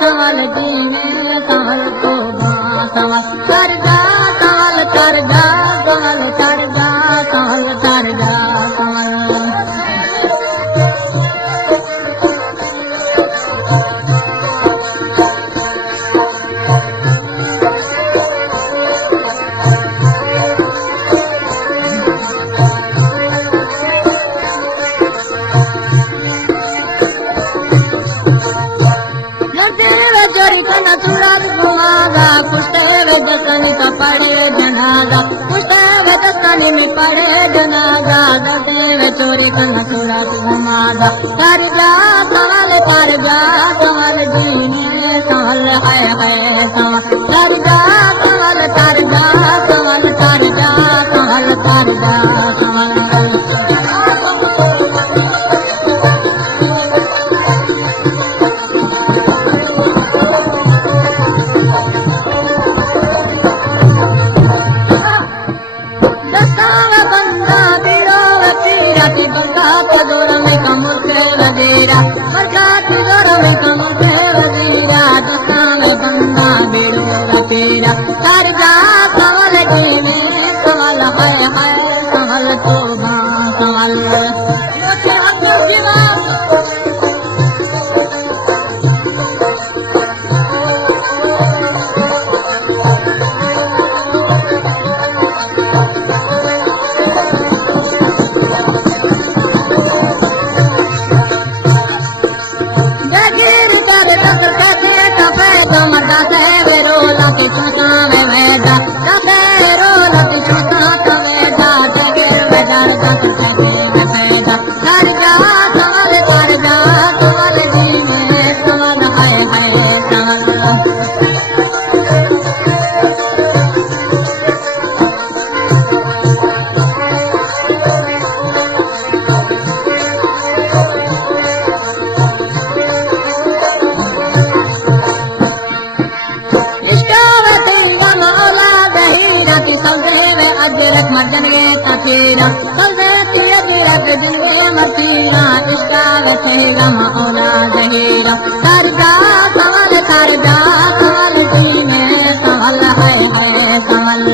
सवाल कीने सवाल तो सवाल कर जा सवाल कर जा सवाल कर जा सवाल कर जा चोरी कना चूड़ा घुमागा कुश्ते जकनी का पड़े जनागा कुश्ते जकनी में पड़े जनागा दर्द चोरी कना चूड़ा घुमागा कर जा सवाल दीनी सवाल है सवाल कर जा सवाल कर जा सवाल कर जा सवाल कर जा सवाल कथीरा कल्बे तुझे गिरत दिले मतीना इसका रखेगा मौला जहीरा कर जा सवाल दीने सवाल है सवाल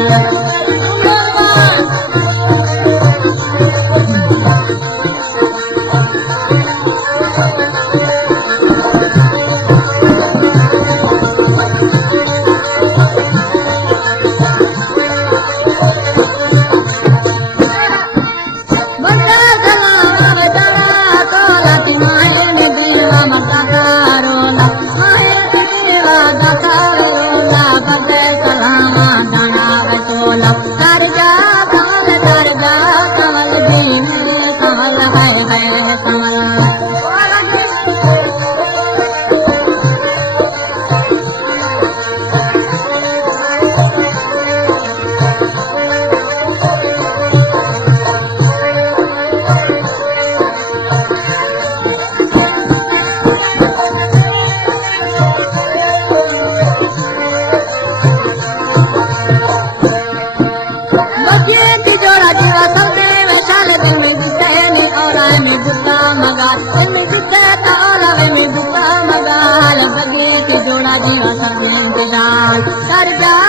कर जा